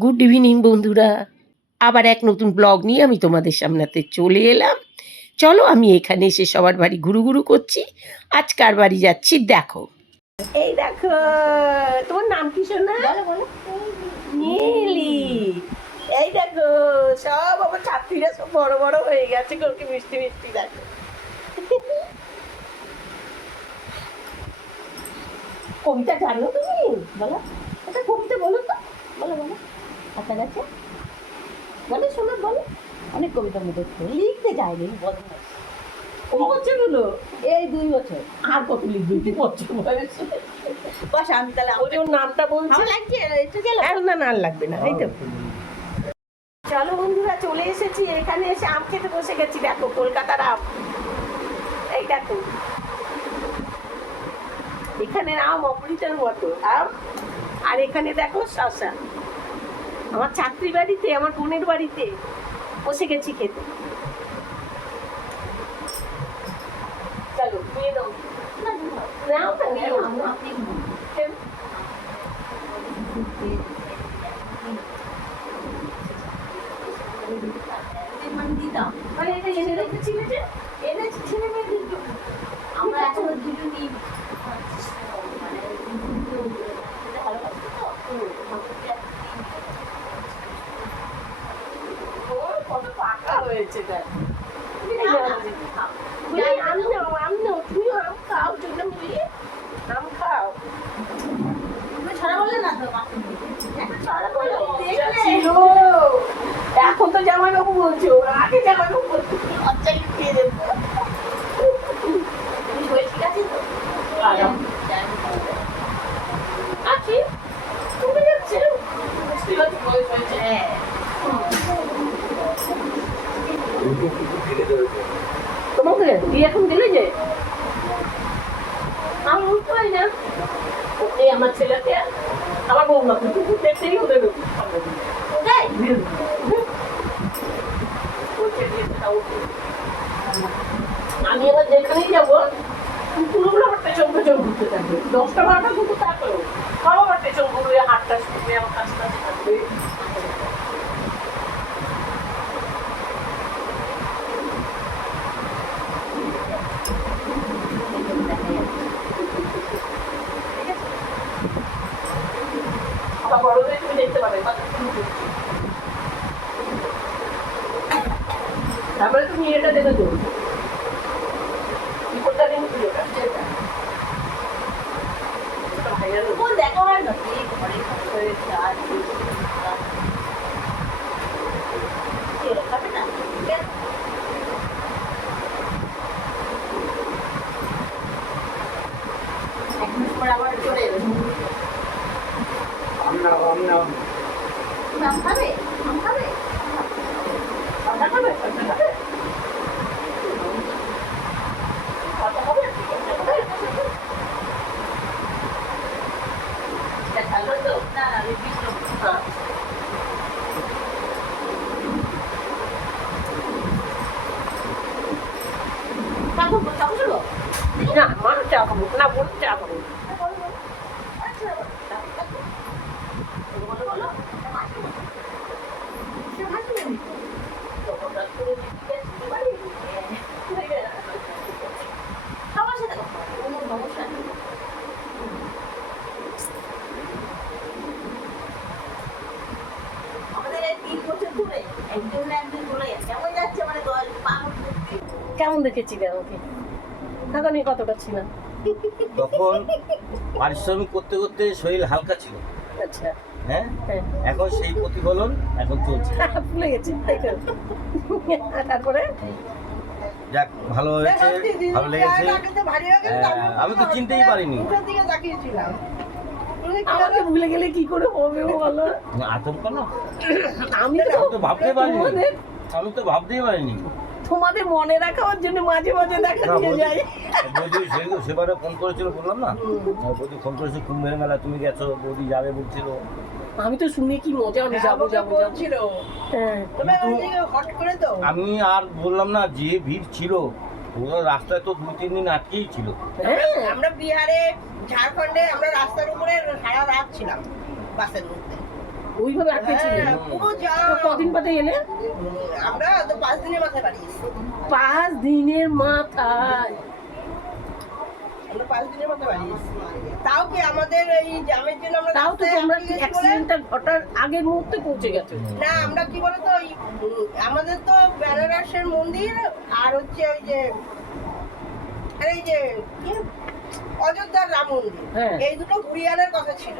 Good evening বন্ধুরা, আবার এক নতুন ব্লগ নিয়ে আমি তোমাদের সামনেতে চলে এলাম। চলো আমি এখানে এসে সবার বাড়ি ঘুরু ঘুরু করছি। আজ কার বাড়ি যাচ্ছি দেখো। এই দেখো, তোমার নাম কি শোনা? নীলি। এই দেখো সব আমার ছাত্রীরা সব বড় বড় হয়ে গেছে, কাউকে মিষ্টি মিষ্টি দেখো। কবিতা জানো তুমি? বলো একটা কবিতা, বলো তো, বলো বলো। আচ্ছা গেছে বলো, শোনো বলো। অনেক কবিতা মুখে লিখতে চাইনি, বদমাস। কোন বছর হলো? এই 2 বছর। আর কত লিখবি? 2 বছর বয়স। বাস আমি তাহলে ওর নামটা বলছি। লাগছে এটা গেল না, না আর লাগবে না। এই তো চলো বন্ধুরা, চলে এসেছি। এখানে এসে আম খেতে বসে গেছি। দেখো কলকাতার আম, এই দেখো এখানে আম অমৃতের মতো আম। আর এখানে দেখো শসা। আমার ছাত্রী বাড়িতে, আমার বোনের বাড়িতে বসে গেছি খেতে। চলো নিয়ে দাও। নাও না, নিয়ে আপনি আমরা এখন দুজনই কত পাকা হয়েছে। তুমিও আম খাও, দুজন মিলিয়ে আম খাও। এখন তো জামাইবাবু বলছো, আগে জামাইবাবু বলছো বাচ্চা খেয়ে দেবো। ঠিক আছে তো আছি, তুমি যাচ্ছে তোমাকে দিয়ে এখন দিলে যে আমি বুঝতে পারি না। এই আমার ছেলেকে আমার বৌমা দেখতেই ওদের আমি এবার যেখানেই যাবো কুকুরগুলো আমার পেছন পেছন ঘুরতে থাকবে। 10টা 12টা কুকুর থাকলেও সব আমার পেছন ঘুরবে, হাতটা শুনবে, আমার কাছে কাছে থাকবে। বড়দের তুমি দেখতে পাবে, তারপরে তুমি এটা দেখেছো বিপদটা কিন্তু দেখা হয় না। আবার চলে যাবে। আম খাবে, আম খাবে, ঠান্ডা খাবে, ঠান্ডা খাবে, কথা হবে ভালো তো না। না আমার চা খাবো না, বোন চা খাবো। কেমন দেখেছিলে আমাকে? তখন কতটা ছিল? তখন পারিশ্রমিক করতে করতে শরীর হালকা ছিল। আচ্ছা হ্যাঁ, এখন সেই প্রতিফলন এখন চলছে। ভুলে গেছি তাই তো। তারপরে যাক, ভালো হয়েছে, ভালো লেগেছে। আমি তো চিনতেই পারিনি। আমাকে ভুলে গেলে কি করে হবে বলো? আতঙ্ক না, আমি তো ভাবতে পারিনি, আমি তো ভাবতেই পারিনি। তোমাদের মনে রাখার জন্য মাঝে মাঝে দেখা দিয়ে যাই। বৌদি সেবারে ফোন করেছিল, বললাম না, বৌদি ফোন করেছিল কুম্ভের মেলা তুমি গেছো, বৌদি যাবে বলছিল। আমি তো শুনে কি মজা, আমি যাবো যাবো বলছিল। আমি আর বললাম না, যে ভিড় ছিল পুরো রাস্তায় তো 2-3 দিন আটকেই ছিল। আমরা বিহারে, ঝাড়খণ্ডে আমরা রাস্তার উপরে সারা রাত ছিলাম বাসের মধ্যে। ওইভাবে আটকে ছিলে? হ্যাঁ, পুরো তো জাম। কদিন বাদে এলে? আমরা তো 5 দিনের মাথায় বাড়ি এসেছি। 5 দিনের মাথায়। আমরা 5 দিনের মাথায় বাড়ি এসেছি। তাও কি আমাদের এই জামের জন্য আমরা তাও তো রাস্তায় তোমরা আটকে কি গেছি বলে- অ্যাক্সিডেন্টটা ঘটার আগের মুহূর্তে পৌঁছে গেছো? না, আমরা কি বলতো ওই আমাদের তো বেনারসের মন্দির আর হচ্ছে ওই যে এই যে কি অযোধ্যার রাম মন্দির, হ্যাঁ। এই দুটো ঘুরিয়ে আনার কথা ছিল।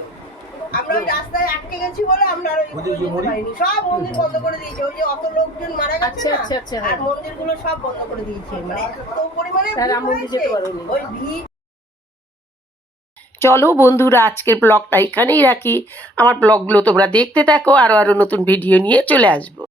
আমরা ওই রাস্তায় আটকে গেছি বলে আমরা আর ওই ওই যে যেতে মন্দির? পারিনি। সব মন্দির বন্ধ করে দিয়েছে, ওই যে অত লোকজন মারা গেছে আচ্ছা, না, আচ্ছা, আচ্ছা, হ্যাঁ। আর মন্দিরগুলো সব বন্ধ করে দিয়েছে। মানে এত পরিমাণে তাই ভিড় রাম মন্দির হয়েছে, যেতে পারোনি? ওই ভিড়। চলো বন্ধুরা, আজকের ব্লগটা এখানেই রাখি। আমার ব্লগগুলো তোমরা দেখতে থাকো, আরো নতুন ভিডিও নিয়ে চলে আসবো।